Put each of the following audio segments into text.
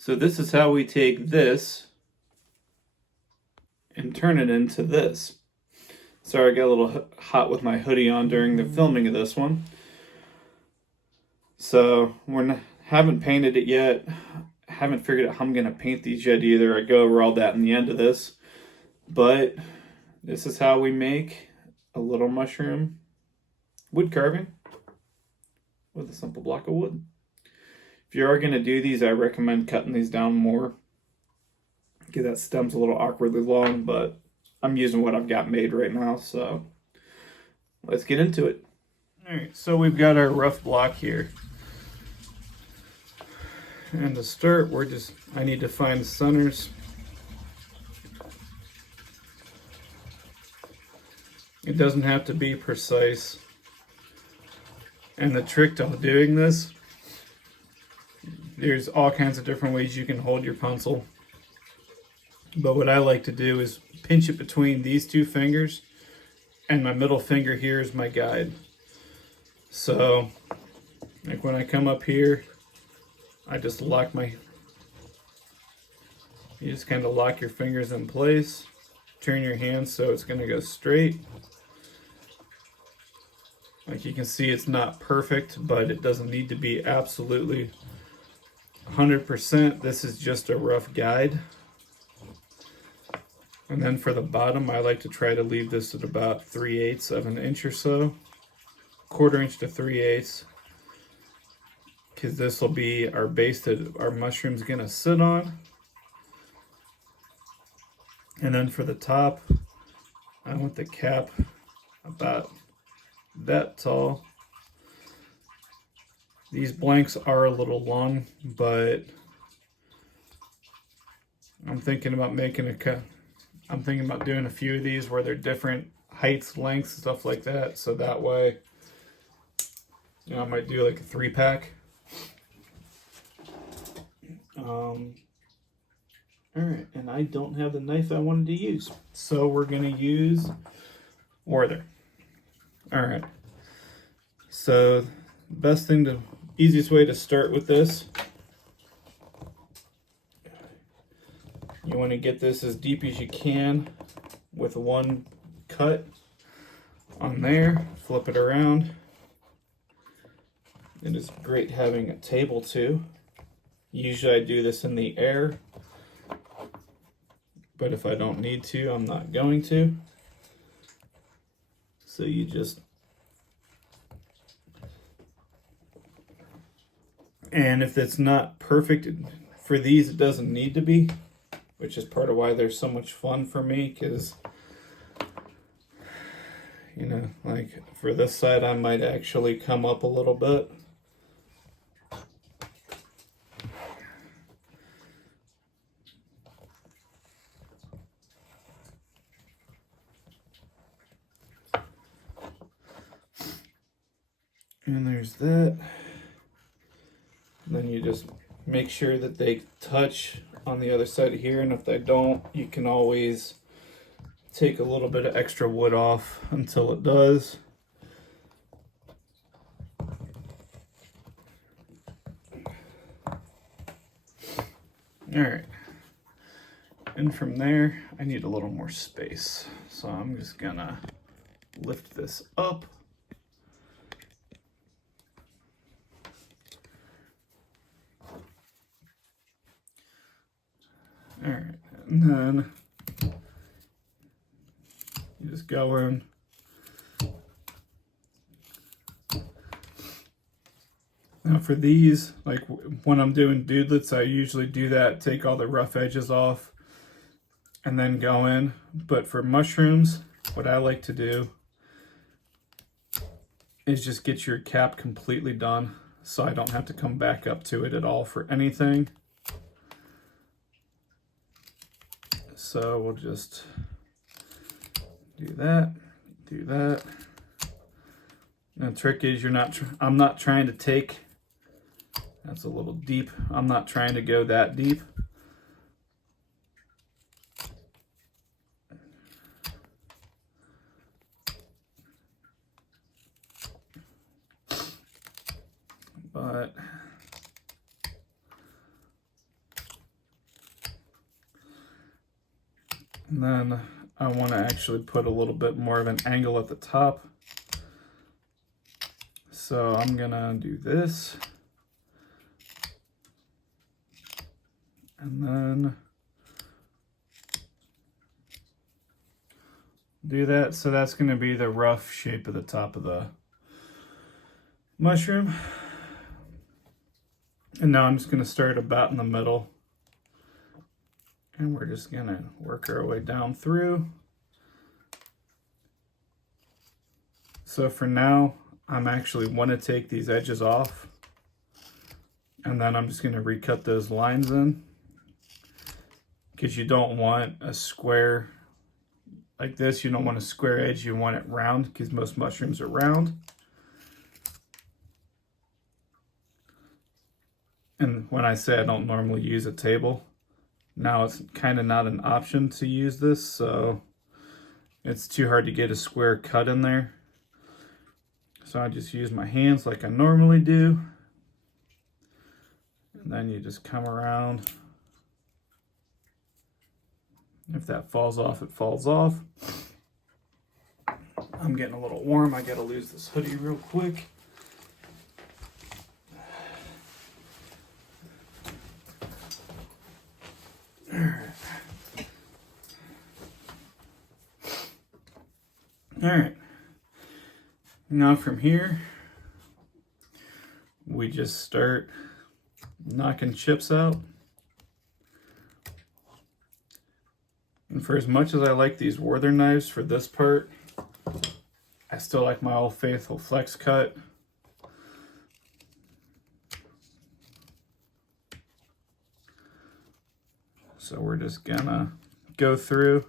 So this is how we take this and turn it into this. Sorry, I got a little hot with my hoodie on during the filming of this one. So haven't painted it yet. Haven't figured out how I'm gonna paint these yet either. I go over all that in the end of this. But this is how we make a little mushroom wood carving with a simple block of wood. If you are gonna do these, I recommend cutting these down more. Okay, that stem's a little awkwardly long, but I'm using what I've got made right now, so let's get into it. All right, so we've got our rough block here. And to start, I need to find the centers. It doesn't have to be precise. And the trick to doing this, there's all kinds of different ways you can hold your pencil. But what I like to do is pinch it between these two fingers, and my middle finger here is my guide. So, like when I come up here, I just you just kind of lock your fingers in place, turn your hand so it's going to go straight. Like you can see, it's not perfect, but it doesn't need to be absolutely 100%. This is just a rough guide. And then for the bottom, I like to try to leave this at about 3/8 of an inch or so, 1/4 inch to 3/8, because this will be our base that our mushroom's gonna sit on. And then for the top, I want the cap about that tall. These blanks are a little long, but I'm thinking about doing a few of these where they're different heights, lengths, stuff like that. So that way, I might do like a 3-pack. All right, and I don't have the knife I wanted to use. So we're gonna use Werther. All right, so easiest way to start with this, you want to get this as deep as you can with one cut on there, flip it around. It is great having a table too. Usually I do this in the air, but if I don't need to, I'm not going to. So you just, and if it's not perfect for these, it doesn't need to be, which is part of why they're so much fun for me, because like for this side, I might actually come up a little bit. And there's that. And then you just make sure that they touch on the other side here, and if they don't, you can always take a little bit of extra wood off until it does. All right, and from there I need a little more space, so I'm just gonna lift this up. All right, and then you just go in. Now for these, like when I'm doing dudelets, I usually do that, take all the rough edges off, and then go in. But for mushrooms, what I like to do is just get your cap completely done, so I don't have to come back up to it at all for anything. So we'll just do that, do that. And the trick is I'm not trying to take, that's a little deep. I'm not trying to go that deep. But And then I want to actually put a little bit more of an angle at the top. So I'm gonna do this. And then do that. So that's gonna be the rough shape of the top of the mushroom. And now I'm just gonna start about in the middle. And we're just gonna work our way down through. So for now, I'm actually want to take these edges off. And then I'm just gonna recut those lines in. Because you don't want a square like this. You don't want a square edge, you want it round, because most mushrooms are round. And when I say I don't normally use a table, now it's kind of not an option to use this, so it's too hard to get a square cut in there. So I just use my hands like I normally do. And then you just come around. If that falls off, it falls off. I'm getting a little warm. I gotta lose this hoodie real quick. All right. Now from here, we just start knocking chips out. And for as much as I like these Woodland knives for this part, I still like my old faithful flex cut. So we're just gonna go through.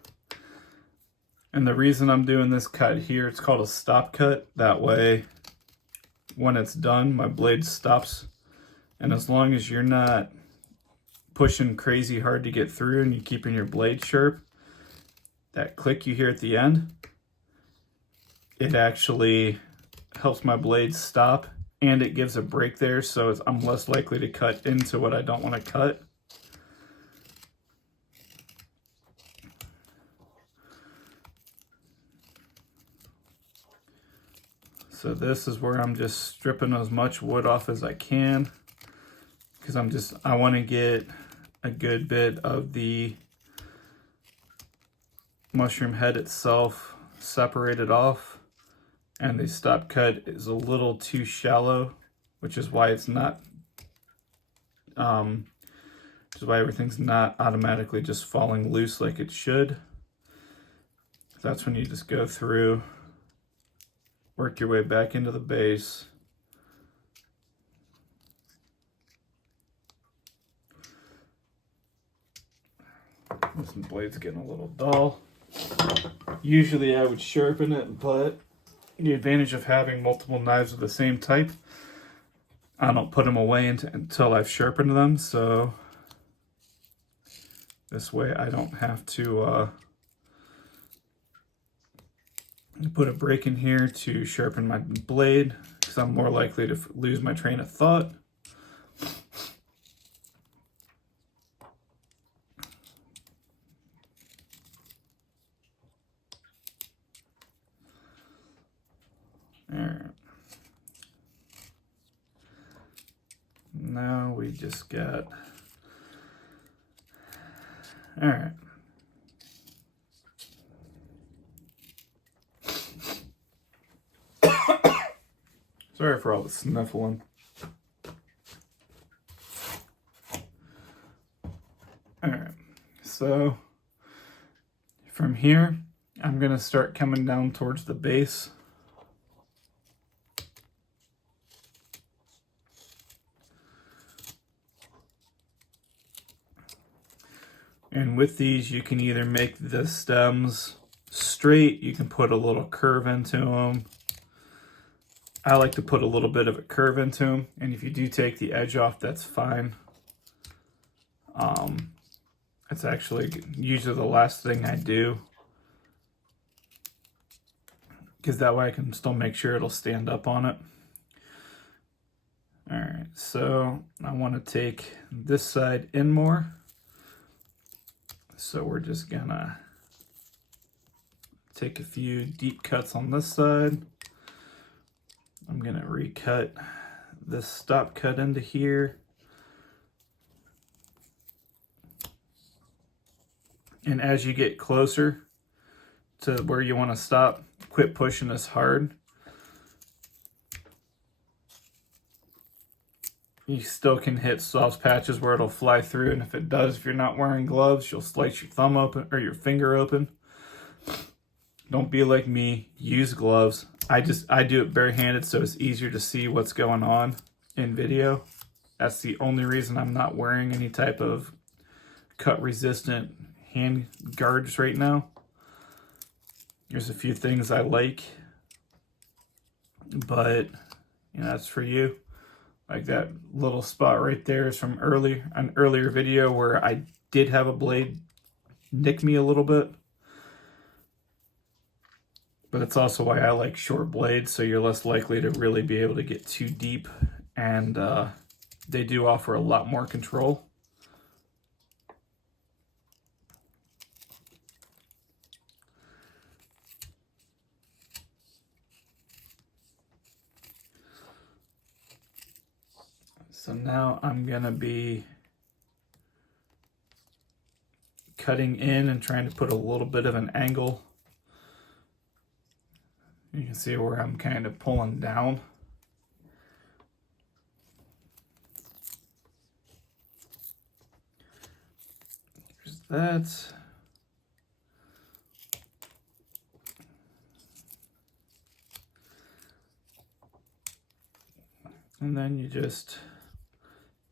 And the reason I'm doing this cut here, it's called a stop cut. That way, when it's done, my blade stops. And as long as you're not pushing crazy hard to get through and you're keeping your blade sharp, that click you hear at the end, it actually helps my blade stop, and it gives a break there, so I'm less likely to cut into what I don't want to cut. So this is where I'm just stripping as much wood off as I can, because I want to get a good bit of the mushroom head itself separated off. And the stop cut is a little too shallow, which is why it's not, which is why everything's not automatically just falling loose like it should. That's when you just go through, work your way back into the base. This blade's getting a little dull. Usually I would sharpen it, but the advantage of having multiple knives of the same type, I don't put them away until I've sharpened them, so this way I don't have to put a break in here to sharpen my blade, because I'm more likely to lose my train of thought. Alright. Now we just got, alright. Sorry for all the sniffling. Alright, so from here, I'm going to start coming down towards the base. And with these, you can either make the stems straight, you can put a little curve into them. I like to put a little bit of a curve into them, and if you do take the edge off, that's fine. It's actually usually the last thing I do, because that way I can still make sure it'll stand up on it. All right, so I want to take this side in more. So we're just gonna take a few deep cuts on this side. I'm gonna recut this stop cut into here. And as you get closer to where you want to stop, quit pushing this hard. You still can hit soft patches where it'll fly through, and if it does, if you're not wearing gloves, you'll slice your thumb open or your finger open. Don't be like me, use gloves. I do it barehanded so it's easier to see what's going on in video. That's the only reason I'm not wearing any type of cut resistant hand guards right now. There's a few things I like, but that's for you. Like that little spot right there is from an earlier video where I did have a blade nick me a little bit. But it's also why I like short blades, so you're less likely to really be able to get too deep, and they do offer a lot more control. So now I'm gonna be cutting in and trying to put a little bit of an angle. You can see where I'm kind of pulling down. There's that. And then you just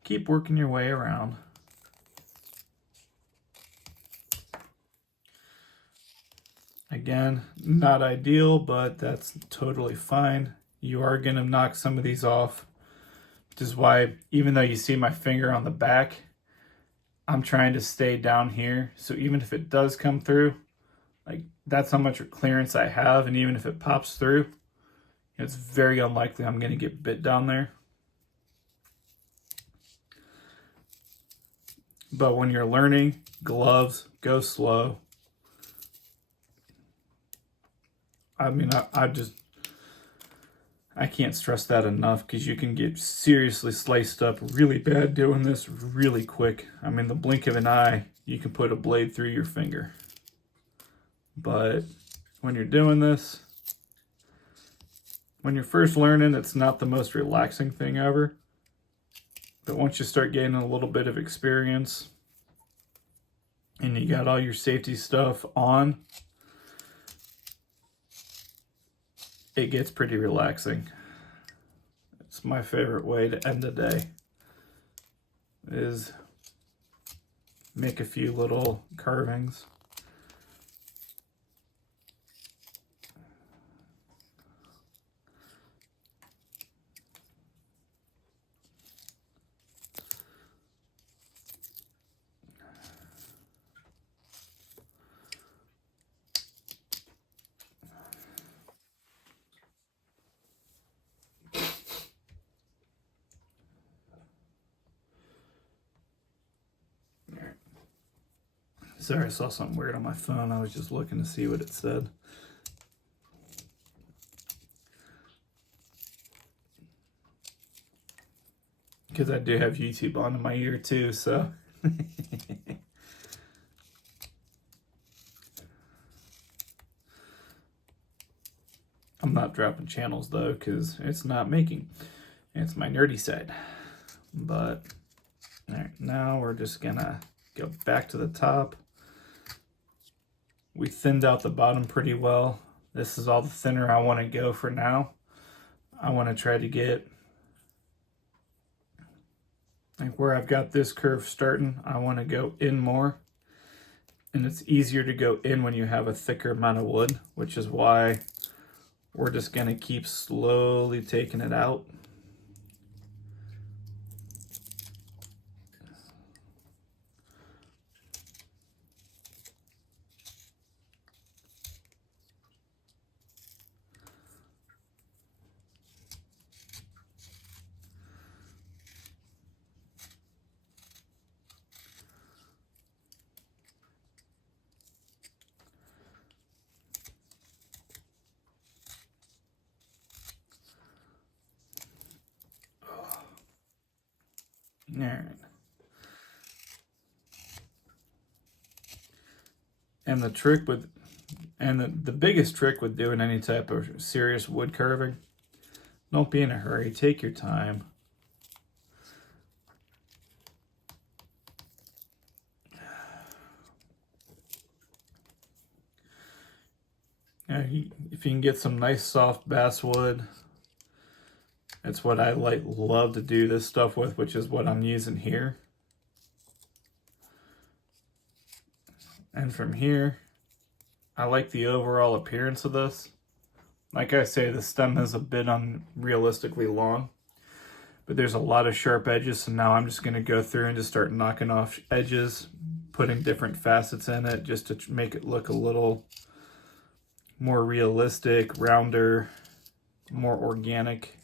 keep working your way around. Again, not ideal, but that's totally fine. You are going to knock some of these off, which is why, even though you see my finger on the back, I'm trying to stay down here. So even if it does come through, like that's how much clearance I have. And even if it pops through, it's very unlikely I'm going to get bit down there. But when you're learning, gloves, go slow. I mean, I can't stress that enough, because you can get seriously sliced up really bad doing this really quick. I mean, the blink of an eye, you can put a blade through your finger. But when you're doing this, when you're first learning, it's not the most relaxing thing ever. But once you start getting a little bit of experience and you got all your safety stuff on, it gets pretty relaxing. It's my favorite way to end the day, is make a few little carvings. Sorry, I saw something weird on my phone. I was just looking to see what it said. Because I do have YouTube on in my ear too, so. I'm not dropping channels though, because it's not making. It's my nerdy side. But, all right, now we're just gonna go back to the top. We thinned out the bottom pretty well. This is all the thinner I want to go for now. I want to try to get, like where I've got this curve starting, I want to go in more. And it's easier to go in when you have a thicker amount of wood, which is why we're just going to keep slowly taking it out. All right. And the biggest trick with doing any type of serious wood carving, don't be in a hurry. Take your time. If you can get some nice soft basswood, that's what I love to do this stuff with, which is what I'm using here. And from here, I like the overall appearance of this. Like I say, the stem is a bit unrealistically long, but there's a lot of sharp edges, so now I'm just going to go through and just start knocking off edges, putting different facets in it just to make it look a little more realistic, rounder, more organic.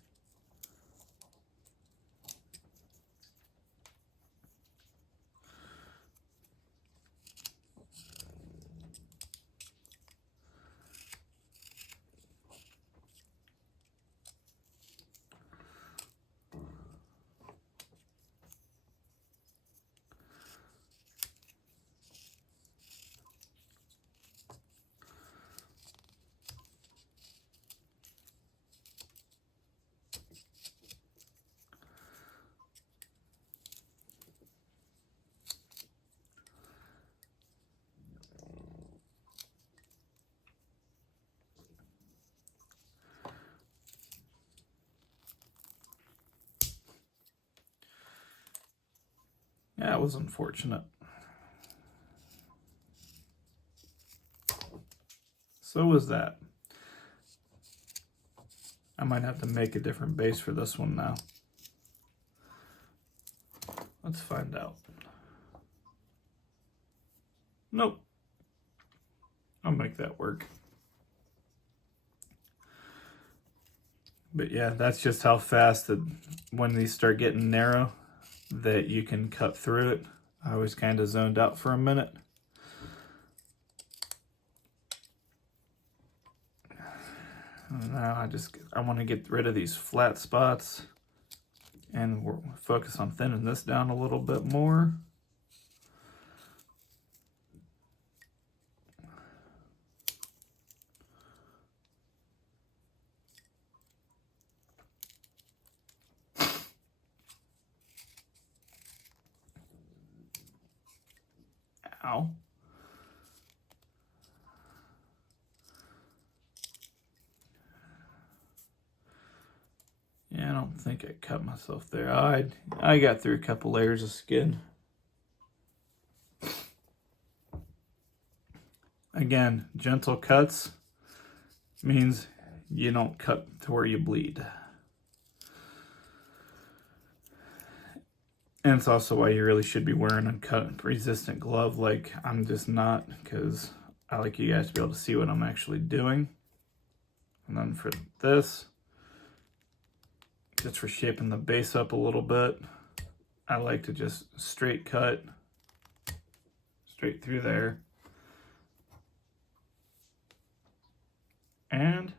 That was unfortunate. So was that. I might have to make a different base for this one now. Let's find out. Nope. I'll make that work. But yeah, that's just how fast when these start getting narrow, that you can cut through it. I was kind of zoned out for a minute. And now I want to get rid of these flat spots, and we'll focus on thinning this down a little bit more. Ow. Yeah, I don't think I cut myself there. I got through a couple layers of skin. Again, gentle cuts means you don't cut to where you bleed. And it's also why you really should be wearing a cut-resistant glove. Like, I'm just not, because I like you guys to be able to see what I'm actually doing. And then for this, just for shaping the base up a little bit, I like to just straight cut, straight through there. And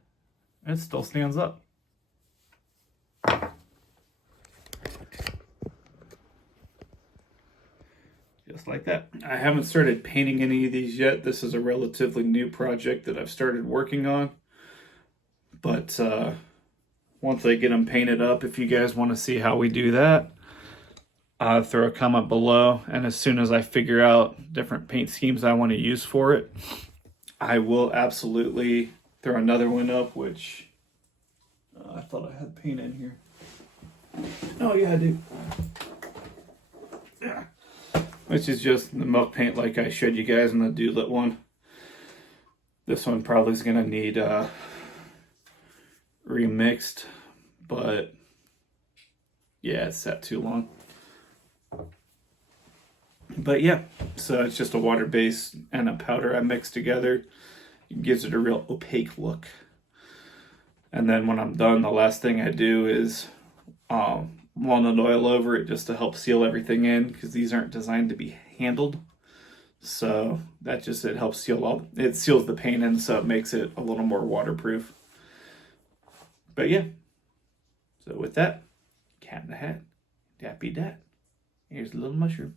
it still stands up. Just like that. I haven't started painting any of these yet. This is a relatively new project that I've started working on. But once I get them painted up, if you guys want to see how we do that, throw a comment below. And as soon as I figure out different paint schemes I want to use for it, I will absolutely throw another one up, which I thought I had paint in here. Oh yeah, I do. Yeah. Which is just the milk paint like I showed you guys in the Doodlet one. This one probably is going to need remixed, but yeah, it's sat too long. But yeah, so it's just a water base and a powder I mixed together. It gives it a real opaque look. And then when I'm done, the last thing I do is walnut oil over it just to help seal everything in, because these aren't designed to be handled. So that just, it helps seal it seals the paint in, so it makes it a little more waterproof. But yeah, so with that, cat in the hat, dappy dat. Here's a little mushroom.